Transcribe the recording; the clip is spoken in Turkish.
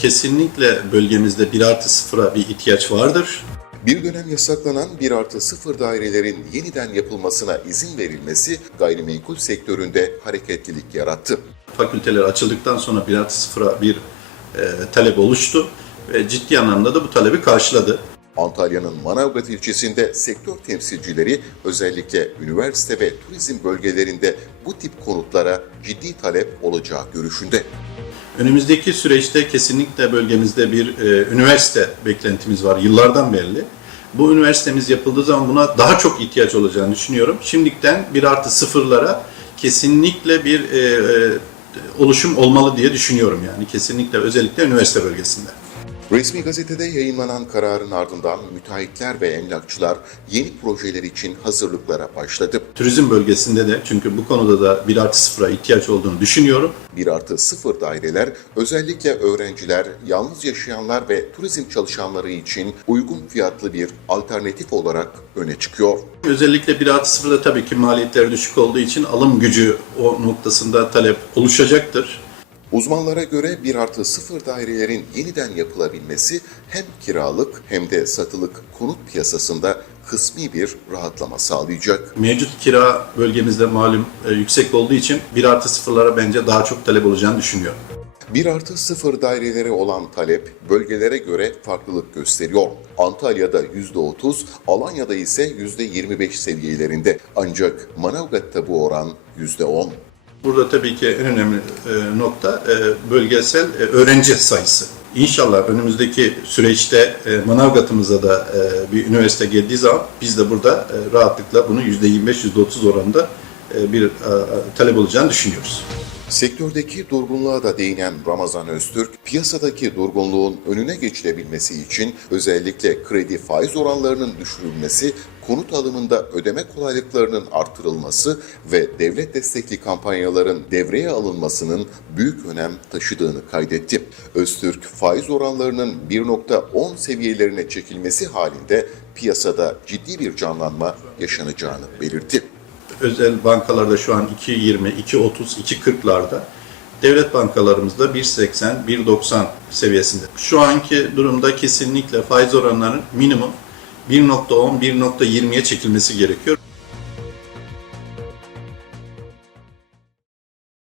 Kesinlikle bölgemizde 1 artı 0'a bir ihtiyaç vardır. Bir dönem yasaklanan 1 artı 0 dairelerin yeniden yapılmasına izin verilmesi gayrimenkul sektöründe hareketlilik yarattı. Fakülteler açıldıktan sonra 1 artı 0'a bir e, talep oluştu ve ciddi anlamda da bu talebi karşıladı. Antalya'nın Manavgat ilçesinde sektör temsilcileri özellikle üniversite ve turizm bölgelerinde bu tip konutlara ciddi talep olacağı görüşünde. Önümüzdeki süreçte kesinlikle bölgemizde bir e, üniversite beklentimiz var yıllardan beri. Bu üniversitemiz yapıldığı zaman buna daha çok ihtiyaç olacağını düşünüyorum. Şimdiden 1 artı sıfırlara kesinlikle bir e, e, oluşum olmalı diye düşünüyorum yani. Kesinlikle özellikle üniversite bölgesinde. Resmi gazetede yayınlanan kararın ardından müteahhitler ve emlakçılar yeni projeler için hazırlıklara başladı. Turizm bölgesinde de çünkü bu konuda da 1 artı sıfıra ihtiyaç olduğunu düşünüyorum. 1 artı 0 daireler özellikle öğrenciler, yalnız yaşayanlar ve turizm çalışanları için uygun fiyatlı bir alternatif olarak öne çıkıyor. Özellikle 1 artı sıfırda tabii ki maliyetleri düşük olduğu için alım gücü o noktasında talep oluşacaktır. Uzmanlara göre 1 artı 0 dairelerin yeniden yapılabilmesi hem kiralık hem de satılık konut piyasasında kısmi bir rahatlama sağlayacak. Mevcut kira bölgemizde malum e, yüksek olduğu için 1 artı sıfırlara bence daha çok talep olacağını düşünüyorum. 1 artı 0 daireleri olan talep bölgelere göre farklılık gösteriyor. Antalya'da %30, Alanya'da ise %25 seviyelerinde. Ancak Manavgat'ta bu oran %10. Burada tabii ki en önemli e, nokta e, bölgesel e, öğrenci sayısı. İnşallah önümüzdeki süreçte Manavgat'ımıza da bir üniversite geldiği zaman biz de burada rahatlıkla bunu %25-%30 oranında bir talep olacağını düşünüyoruz. Sektördeki durgunluğa da değinen Ramazan Öztürk, piyasadaki durgunluğun önüne geçilebilmesi için özellikle kredi faiz oranlarının düşürülmesi, konut alımında ödeme kolaylıklarının artırılması ve devlet destekli kampanyaların devreye alınmasının büyük önem taşıdığını kaydetti. Öztürk, faiz oranlarının 1.10 seviyelerine çekilmesi halinde piyasada ciddi bir canlanma yaşanacağını belirtti. Özel bankalarda şu an 2.20, 2.30, 2.40'larda. Devlet bankalarımızda 1.80, 1.90 seviyesinde. Şu anki durumda kesinlikle faiz oranlarının minimum 1.10, 1.20'ye çekilmesi gerekiyor.